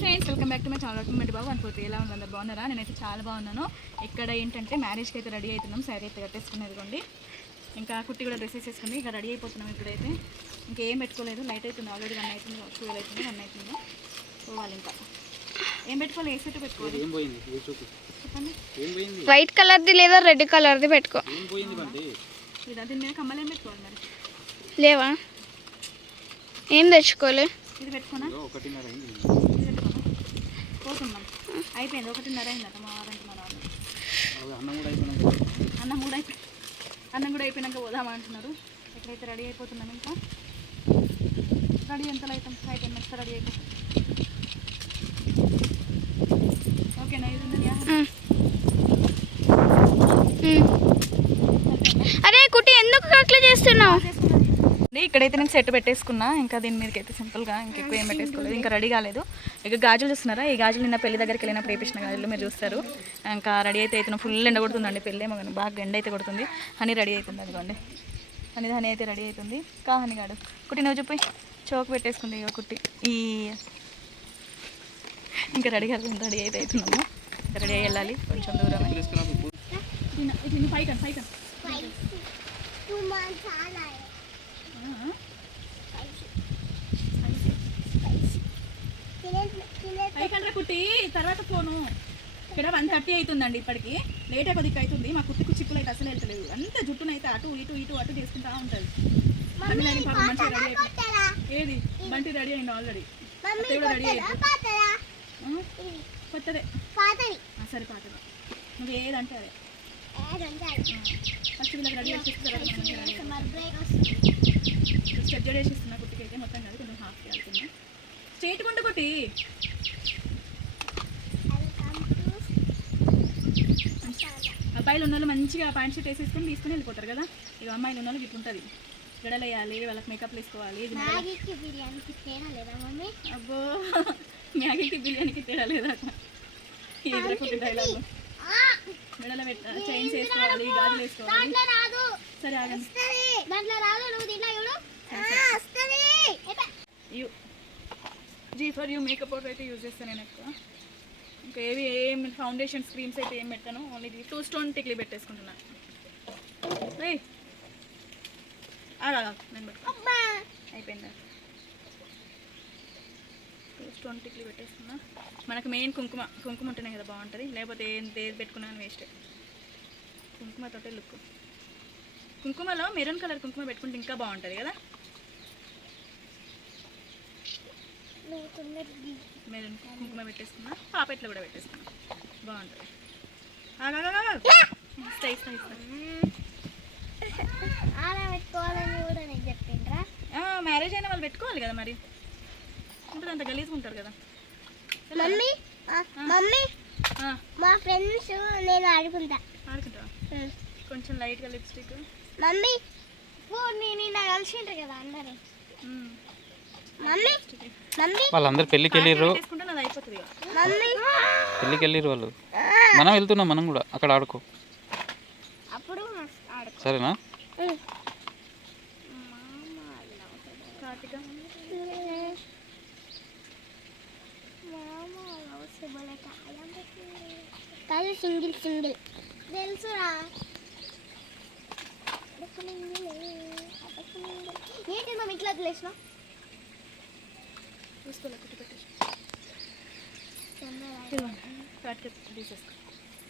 Friends welcome back to my channel welcome బాబు అనుకోతే ఎలా ఉంది అందరు బాగున్నారా? నేనైతే చాలా బాగున్నాను. ఇక్కడ ఏంటంటే మ్యారేజ్కి అయితే రెడీ అవుతున్నాం. శారీ అయితే కట్టేసుకునేది ఇదిగోండి ఇంకా కుట్టి కూడా డ్రెస్సెస్ వేసుకుని ఇంకా రెడీ అయిపోతున్నాం ఇప్పుడైతే. ఇంకేం పెట్టుకోలేదు. లైట్ అవుతుంది ఆల్రెడీ వన్ అవుతుంది ట్వెల్వ్ అవుతుంది వన్ అవుతుంది పోవాలి ఇంకా. ఏం పెట్టుకోవాలి? ఏ సెట్ పెట్టుకోవాలి? చెప్పండి. వైట్ కలర్ది లేదా రెడ్ కలర్ది పెట్టుకో. ఏం పోయింది బండి? ఇది దీని మీద కమ్మలు ఏం పెట్టుకోవాలి మరి? లేవా? ఏం తెచ్చుకోలే? ఇది పెట్టుకోనా? ఇదిగో ఒకటిన్నర అయింది. ఇది పెట్టుకోనా పోతున్నాం. అయిపోయింది. ఒకటిన్నర అయిందట మా వారంటే మా వాళ్ళు అన్నం కూడా అయిపోయినాక అన్నం కూడా అయిపోయి అన్నం కూడా అయిపోయినాక పోదామా అంటున్నారు. ఎక్కడైతే రెడీ అయిపోతున్నాం ఇంకా. రెడీ ఎంత అవుతాం టెన్ మినిట్స్ రెడీ అయిపోతాం ఓకేనా ఇది ఉంది ఉమ్. ఉమ్. అరే కుట్టి ఎందుకు అట్లా చేస్తున్నావు ఇక్కడైతే నేను సెట్ పెట్టేసుకున్నా. ఇంకా దీని మీదకి అయితే సింపుల్గా ఇంకెక్కువ ఏం పెట్టేసుకోలేదు. ఇంకా రెడీ కాలేదు. ఇక గాజులు చూస్తున్నారా? ఈ గాజులు నిన్న పెళ్ళి దగ్గరికి వెళ్ళినప్పుడు వేపించిన గాజులు మీరు చూస్తారు. ఇంకా రెడీ అయితే అవుతున్నా ఫుల్ ఎండ కొడుతుందండి. పెళ్ళి ఏమో కానీ బాగా ఎండ అయితే కొడుతుంది. హనీ రెడీ అవుతుంది అదిగోండి. హనీ హనీ అయితే రెడీ అవుతుంది. కా హనీ గాడు? కుట్టి నువ్వు చెప్పి. చోక్ పెట్టేసుకుంది ఇక కుట్టి. ఈ ఇంకా రెడీ కాదు. రెడీ అయితే అవుతున్నాము ఇంకా రెడీ అయ్యి వెళ్ళాలి. కొంచెం దూరమే ఫైట్ ఫైట్ అయిపోయినరా కుట్టి తర్వాత ఫోను ఇక్కడ వన్ థర్టీ అవుతుందండి ఇప్పటికి. లేట్ కొద్దిగా అవుతుంది. మా కుట్టికి చిక్కులు అయితే అసలు వెళ్తలేదు అంత జుట్టునైతే అటు ఇటు ఇటు అటు చేసుకుంటా ఉంటుంది ఏది? బంటి రెడీ అయింది ఆల్రెడీ. రెడీ అయిపోయింది కొత్తదే. సరే పాతది. నువ్వు ఏదంటే అదే. ఫస్ట్ వీళ్ళకి రెడీ స్టెప్ జడ వేసిస్తున్నా కుట్టికి అయితే మొత్తం కాదు కొంచెం హాఫ్ వెళ్తున్నా స్ట్రైట్ కొండ కొట్టి. అబ్బాయిలు ఉన్న వాళ్ళు మంచిగా ప్యాంట్ షర్ట్ వేసేసుకొని తీసుకుని వెళ్ళిపోతారు కదా. ఇక అమ్మాయిలు ఉన్న వాళ్ళకి ఇట్లా ఉంటుంది. గడలు వేయాలి వాళ్ళకి మేకప్ వేసుకోవాలి అబ్బో మ్యాగీకి బిర్యానీకి తేడా లేదా? డైలాగ్ మెడలో చైన్స్ వేసుకోవాలి గాజులు వేసుకోవాలి. సరే ఆగండి. దాంట్లో రాదు నువ్వు తిన్నా చూడు. U G for you makeup powder అయితే యూజ్ చేస్తాను నేను ఎక్కువ. ఇంకా ఏవి ఏం ఫౌండేషన్ క్రీమ్స్ అయితే ఏం పెట్టాను ఓన్లీ టూ స్టోన్ టిక్లీ పెట్టేసుకుంటున్నా. రే ఆగా నేను పెట్టుకో అయిపోయిందా. టూ స్టోన్ టిక్లీ పెట్టేసుకున్నా. మనకు మెయిన్ కుంకుమ కుంకుమ ఉంటేనే కదా బాగుంటుంది. లేకపోతే ఏం ఏది పెట్టుకున్నా వేస్ట్ కుంకుమతోటే లుక్ కుంకుమలో మెరూన్ కలర్ కుంకుమ పెట్టుకుంటే ఇంకా బాగుంటుంది కదా? మెరూన్ కుంకుమ పెట్టేసుకున్నా. పాపెట్లో కూడా పెట్టేసుకున్నా. బాగుంటుంది. ఇస్తా ఇస్తా ఇస్తా మ్యారేజ్ అయిన వాళ్ళు పెట్టుకోవాలి కదా మరి? ఉంటుంది అంత గలీజ్గా ఉంటారు కదా. మమ్మీ మమ్మీ ఆ, మా ఫ్రెండ్స్ నేను ఆడుకుంటా. ఆడుకుంటావా? కొంచెం లైట్గా లిప్స్టిక్. మమ్మీ ఓ నేను కలిసిండ్రు కదా అందరు. Mummy mummy. వాళ్ళందరూ పెళ్ళికి వెళ్ళిర్రు. మమ్మీ. పెళ్ళికి వెళ్ళిర్రు వాళ్ళు. మనం వెళ్తున్నాం మనం కూడా. అక్కడ ఆడుకో. అప్పుడు ఆడుకో. సరేనా? కార్తీక కాదు సింగిల్ సింగిల్. తెలుసురా? ఏంటి మమ్మీ ఇట్లా వదిలేసిన చూసుకోలే కుట్టి పెట్టేసి.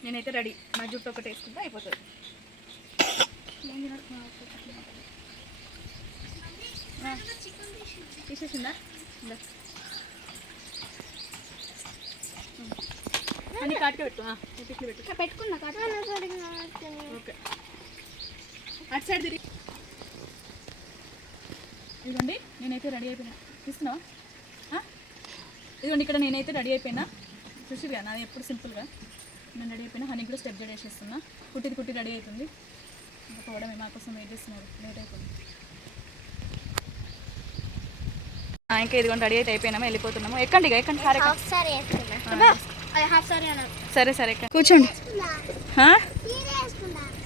నేనైతే రెడీ. మా జుట్టు ఒకటి వేసుకుంటే అయిపోతుంది. తీసేసిందా ఇందా. ఉమ్. అన్ని కాటికే పెట్టు. పెట్టుకున్నా ఓకే. అటు సైడ్ తిరిగి. ఇదిగోండి నేనైతే రెడీ అయిపోయినా. తీస్తున్నావా? ఆ? ఇదిగోండి ఇక్కడ నేనైతే రెడీ అయిపోయినా. చూసిరుగా నాది ఎప్పుడు సింపుల్గా. నేను రెడీ అయిపోయినా హనీ కూడా స్టెప్ జడ్ వేసేస్తున్నా. కుట్టిది కుట్టి రెడీ అవుతుంది. ఇంకా పోవడమే మా కోసం వెయిట్ చేస్తున్నారు. లేట్ అయిపోయింది. ఇంకా ఇదిగోండి రెడీ అయితే అయిపోయినాము? వెళ్ళిపోతున్నాము? ఎక్కండి ఇక ఎక్కండి. సరే హాఫ్ సారీ సారీ. కూర్చోండి?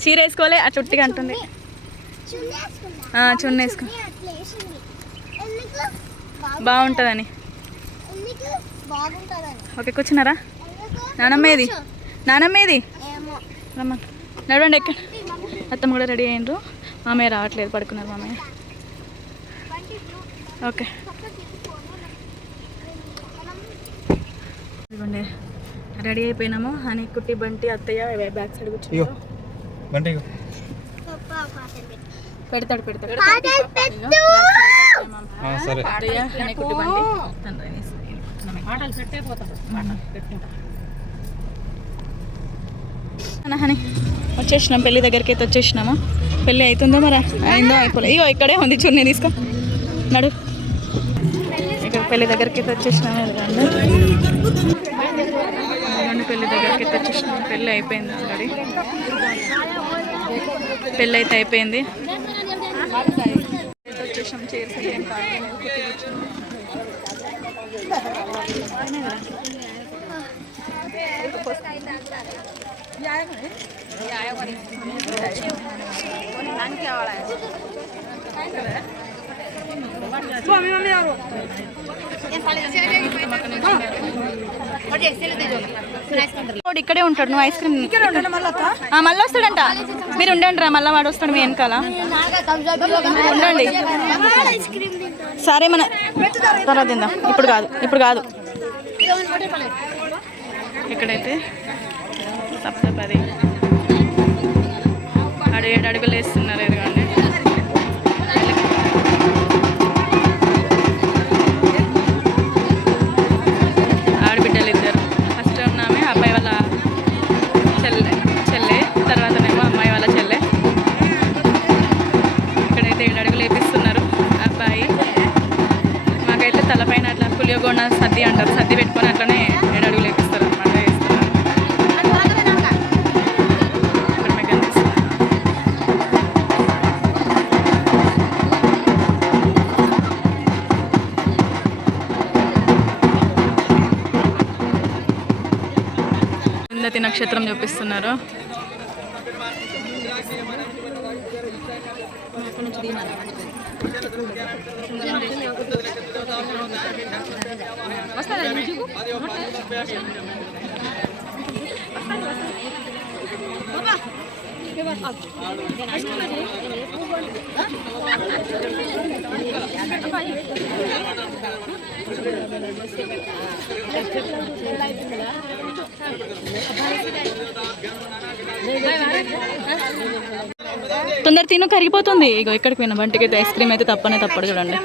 చీర వేసుకోలే ఆ చుట్టిగా అంటుంది చున్నీ వేసుకో బాగుంటుందని. ఓకే కూర్చున్నారా? నానమ్మేది. నానమ్మేది? రమ్మ నడవండి ఎక్కడ? అత్తమ్మ కూడా రెడీ అయ్యిండ్రు మామయ్య రావట్లేదు పడుకున్నారు మామయ్య. ఓకే. ఇదిగోండి. రెడీ అయిపోయినాము. అని కుట్టి బంటి అత్తయ్య బ్యాక్ సైడ్ కూర్చున్నారు బండి పెడతాడు పెడతాడు. సరే. అత్తయ్య అని కుట్టి బంటి. హని వచ్చేసినాం. పెళ్ళి దగ్గరికి అయితే వచ్చేసినాము. పెళ్ళి అవుతుందో మరి? అయిందో? అయిపోలే. ఇగో ఇక్కడే ఉంది. చున్నీ తీసుకో. నడు. ఇక్కడ పెళ్ళి దగ్గరికి అయితే వచ్చేసినాము ఇదిగోండి. ఇదిగోండి పెళ్ళి దగ్గరికి అయితే వచ్చేసినాము పెళ్ళి అయిపోయింది ఆల్రెడీ పెళ్ళి అయితే అయిపోయింది వచ్చేసాం చైర్స్ ఏం కాలేదు వాడు ఇక్కడే ఉంటాడు నువ్వు ఐస్ క్రీమ్ ఆ, మళ్ళీ వస్తాడంట. మీరు ఉండండి రా మళ్ళీ వాడు వస్తాడు మీ వెనకాల. ఉండండి. సరే మన తర్వాత తిందాం. ఇప్పుడు కాదు ఇప్పుడు కాదు. ఇక్కడైతే సప్తపది. సర్ది సద్ది అంటారు. సద్ది పెట్టుకొని అట్లనే ఏడు అడుగులు వేపిస్తారు అనమాట వేస్తారు నక్షత్రం చూపిస్తున్నారు. వస్తారా తొందర తిను కరిగిపోతుంది. ఇగో ఇక్కడికి పోయిన బంటికి అయితే ఐస్ క్రీమ్ అయితే తప్పనే తప్పడు చూడండి.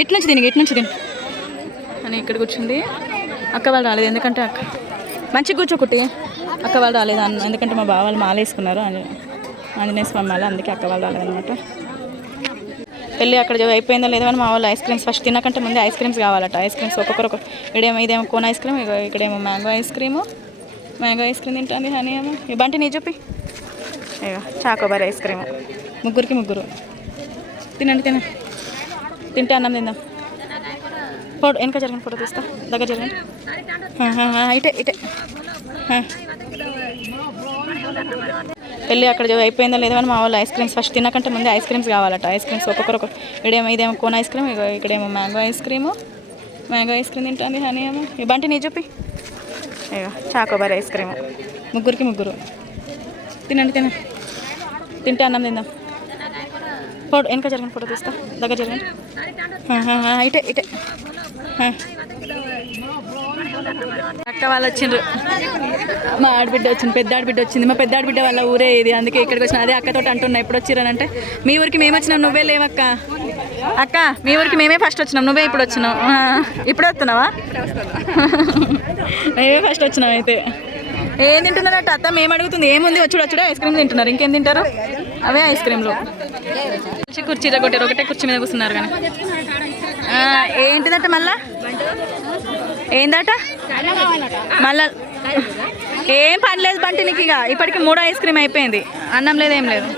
ఇటు నుంచి తిని ఇటు నుంచి తిని? అని ఇక్కడ కూర్చుంది. అక్క వాళ్ళు రాలేదు ఎందుకంటే అక్క మంచిగా కూర్చోకుట్టి అక్క వాళ్ళు రాలేదు అన్న ఎందుకంటే మా బావ వాళ్ళు మాల వేసుకున్నారు ఆంజనేయ స్వామి మాల అందుకే అక్క వాళ్ళు రాలేదన్నమాట. వెళ్ళి అక్కడ అయిపోయిందో లేదో అని మా వాళ్ళు ఐస్ క్రీమ్స్ ఫస్ట్ తినకంటే ముందే ఐస్ క్రీమ్స్ కావాలట. ఐస్ క్రీమ్స్ ఒక్కొక్కరు ఒక ఇడేమో ఇదేమో కోన్ ఐస్ క్రీమ్ ఇక్కడేమో mango ice cream mango ice cream తింటుంది హనీ ఏమో ఇవ్వంటే బంటి నీ చూపి. ఇగో చాకోబార్ ఐస్ క్రీము ముగ్గురికి ముగ్గురు. తినండి తినండి. తింటే అన్నం తిందాం. ఫోటో వెనక జరగండి ఫోటో తీస్తా. దగ్గర జరగండి. అయితే ఇటే ఇటే. వెళ్ళి అక్కడ అయిపోయిందో లేదో అని మా వాళ్ళు ఐస్ క్రీమ్స్ ఫస్ట్ తినకంటే ముందే ఐస్ క్రీమ్స్ కావాలట. ఐస్ క్రీమ్స్ ఒక్కొక్కరు ఒక ఇడేమో ఇదేమో కోన్ ఐస్ క్రీమ్ ఇగో ఇక్కడేమో mango ice cream mango ice cream తింటుంది హనీ ఏమో. ఈ నీ చూపి. ఇగో చాకోబార్ ఐస్ క్రీము ముగ్గురికి ముగ్గురు. తినండి తినండి. తింటే అన్నం తిందాం. ఫోటో వెనక జరగండి ఫోటో తీస్తా. దగ్గర జరగండి అయితే ఇటే ఇటే. అక్క వాళ్ళు వచ్చిండ్రు. మా ఆడబిడ్డ వచ్చింది పెద్ద ఆడబిడ్డ వచ్చింది. మా పెద్ద ఆడబిడ్డ వాళ్ళ ఊరే ఇది అందుకే ఇక్కడికి వచ్చిన. అదే అక్కతో అంటున్నా ఎప్పుడు వచ్చిరనంటే మీ ఊరికి మేము వచ్చినాం నువ్వే లేవక్క. అక్క మీ ఊరికి మేమే ఫస్ట్ వచ్చినాం నువ్వే ఇప్పుడు వచ్చినావు. ఇప్పుడే వస్తున్నావా? మేమే ఫస్ట్ వచ్చినాం అయితే. ఏం తింటున్నారట అత్త? మేము అడుగుతుంది ఏముంది? వచ్చుడు వచ్చుడు ఐస్ క్రీమ్ తింటున్నారు. ఇంకేం తింటారు? అవే ఐస్ క్రీమ్లు. కుర్చీ కొట్టారు ఒకటే కుర్చీ మీద కూర్చున్నారు కానీ. ఏంటిదంటే ఏంటిదట మళ్ళా? ఏందట? మళ్ళా ఏం పని లేదు బంటి నీకు ఇక. ఇప్పటికి మూడో ఐస్ క్రీమ్ అయిపోయింది. అన్నం లేదు ఏం లేదు.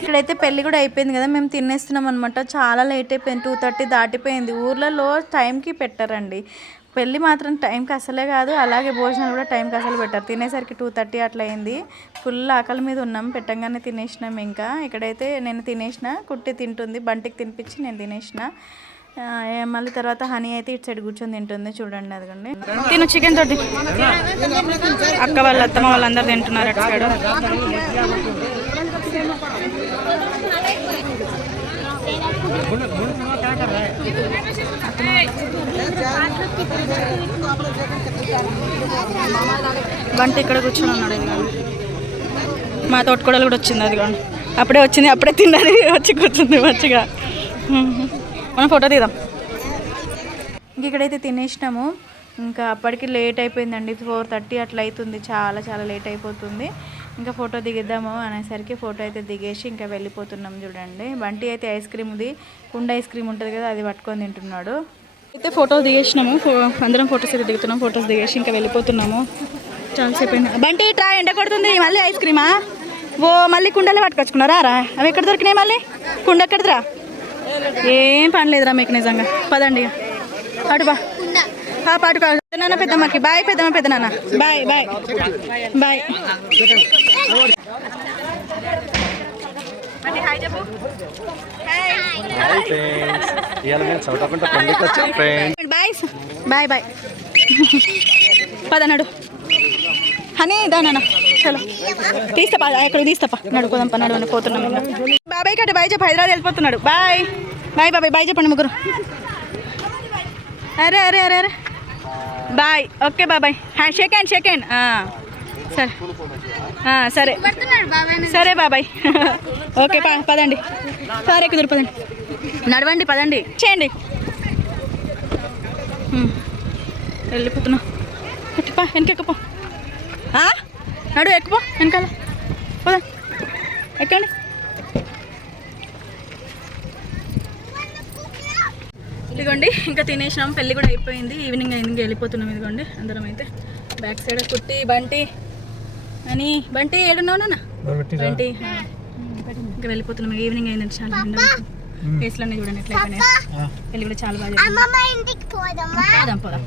ఇక్కడైతే పెళ్ళి కూడా అయిపోయింది కదా మేము తినేస్తున్నాం అనమాట చాలా లేట్ అయిపోయింది టూ థర్టీ దాటిపోయింది. ఊర్లలో టైంకి పెట్టారండి. పెళ్ళి మాత్రం టైంకి అసలే కాదు అలాగే భోజనాలు కూడా టైంకి అసలు పెట్టారు. తినేసరికి టూ థర్టీ అట్లా అయింది. ఫుల్ ఆకలి మీద ఉన్నాం పెట్టంగానే తినేసినాం ఇంకా. ఇక్కడైతే నేను తినేసిన కుట్టి తింటుంది బంటికి తినిపించి నేను తినేసిన. మళ్ళీ తర్వాత హనీ అయితే ఇటు సైడ్ కూర్చొని తింటుంది. చూడండి అదిగండి. తిను చికెన్ తోటి. అక్క వాళ్ళ అత్తమ్మ వాళ్ళందరూ తింటున్నారు అటు సైడ్. వంట ఇక్కడ కూర్చొని ఉన్నాడు ఇదిగోండి మా తోటకూడలు కూడా వచ్చింది అదిగోండి అప్పుడే వచ్చింది అప్పుడే తిన్నది వచ్చి కూర్చుంది మంచిగా. మనం ఫోటో తీద్దాం. ఇంక ఇక్కడైతే తినేసినాము. ఇంకా అప్పటికి లేట్ అయిపోయిందండి ఫోర్ థర్టీ అట్లా అవుతుంది చాలా చాలా లేట్ అయిపోతుంది. ఇంకా ఫోటో దిగిద్దాము అనేసరికి ఫోటో అయితే దిగేసి ఇంకా వెళ్ళిపోతున్నాం చూడండి. బంటి అయితే ఐస్ క్రీమ్ది కుండ ఐస్ క్రీమ్ ఉంటుంది కదా అది పట్టుకొని తింటున్నాడు. అయితే ఫోటో దిగేసినాము. ఫో- అందరం ఫొటోస్ అయితే దిగుతున్నాం. ఫొటోస్ దిగేసి ఇంకా వెళ్ళిపోతున్నాము. చాలాసేపు అయింది. బంటి ట్రా ఎండ కొడుతుంది. మళ్ళీ ఐస్ క్రీమా? ఓ మళ్ళీ కుండలే పట్టుకొచ్చుకున్నారా? రా అవి ఎక్కడ దొరికినాయి మళ్ళీ? కుండ ఎక్కడదిరా? ఏం పని లేదురా మీకు నిజంగా. పదండి. ఇక. అటు బా. పాటు నాన్న పెద్దమ్మకి. బాయ్ పెద్దమ్మ పెద్ద నాన్న. Bye bye. Bye. Bye. Bye bye. పదన్నాడు Honey దానా చలో. తీస్తాపా ఎక్కడ తీస్తాపా నడుకోదాం పా. నడు పోతున్నాం. బాబాయ్ కట్ట బాయ్ చెప్పి. హైదరాబాద్ వెళ్ళిపోతున్నాడు. బాయ్. బాయ్ బాబాయ్ బాయ్ చెప్పండి ముగ్గురు. అరే అరే అరే అరే. బాయ్. ఓకే బాబాయ్. Hand shake hand shake hand. సరే. సరే. సరే బాబాయ్. ఓకే పదండి. సరే కుదురు పదండి నడవండి పదండి. చేయండి. వెళ్ళిపోతున్నా. ఎట్టుపా వెనకెక్కపో నడు ఎక్కుపో వెనకాల. పోదా ఎక్కండి. ఇదిగోండి ఇంకా తినేసినాం. పెళ్ళి కూడా అయిపోయింది. ఈవినింగ్ అయింది. ఇంకా వెళ్ళిపోతున్నాం ఇదిగోండి. అందరం అయితే బ్యాక్ సైడ్ కుట్టి బంటి అని బంటి ఏడున్నావు నాన్న? బంటి. ఇంకా వెళ్ళిపోతున్నాం. ఈవినింగ్ అయిందండి చాలా ఫేస్లన్నీ చూడండి ఎట్లా అయిపోయినాయి. పెళ్ళి కూడా చాలా బాగా. పోదాం పోదాం.